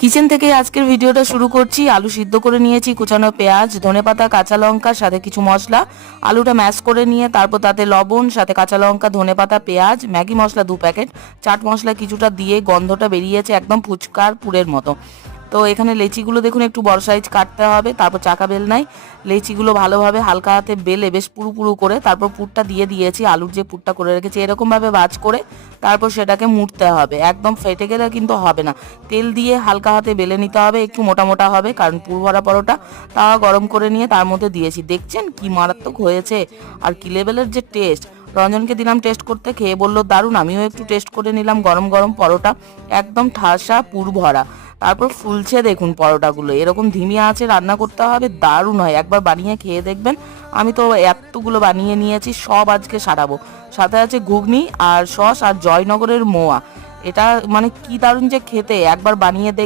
Kitchen থেকে আজকের ভিডিওটা শুরু করছি। আলু সিদ্ধ করে নিয়েছি, কুচানো পেঁয়াজ, ধনেপাতা, কাঁচা লঙ্কা, সাথে কিছু মশলা। আলুটা ম্যাশ করে নিয়ে তারপর তাতে লবণ, সাথে কাঁচা লঙ্কা, ধনেপাতা, পেঁয়াজ, ম্যাগি মশলা 2 প্যাকেট, চাট মশলা কিছুটা দিয়ে গন্ধটা বেরিয়েছে একদম ফুচকার পুরের মতো। তো এখানে লেচিগুলো দেখুন একটু বড় সাইজ কাটতে হবে। তারপর চাকা বেলনায় লেচিগুলো ভালোভাবে হালকা হাতে বেলে বেশ পুরু পুরু করে তারপর পুরটা দিয়ে দিয়েছি। আলুর যে পুরটা করে রেখেছি এরকমভাবে ভাঁজ করে তারপর সেটাকে মুড়তে হবে। একদম ফেটে গেলে কিন্তু হবে না। তেল দিয়ে হালকা হাতে বেলে নিতে হবে, একটু মোটা মোটা হবে কারণ পুর ভরা পরোটা। তাওয়া গরম করে নিয়ে তার মধ্যে দিয়েছি। দেখছেন কি মারাত্মক হয়েছে আর কি লেভেলের যে টেস্ট। রঞ্জনকে দিলাম টেস্ট করতে, খেয়ে বললো দারুণ। আমিও একটু টেস্ট করে নিলাম। গরম গরম পরোটা, একদম ঠাসা পুর ভরা। তারপর ফুলছে দেখুন পরোটাগুলো। এরকম ধিমি আঁচে রান্না করতে হবে, দারুণ হয়। একবার বানিয়ে খেয়ে দেখবেন। আমি তো এতগুলো বানিয়ে নিয়েছি, সব আজকে সারাবো। সাথে আছে ঘুগনি আর সস আর জয়নগরের মোয়া। এটা মানে কি দারুণ যে খেতে, একবার বানিয়ে দেখ।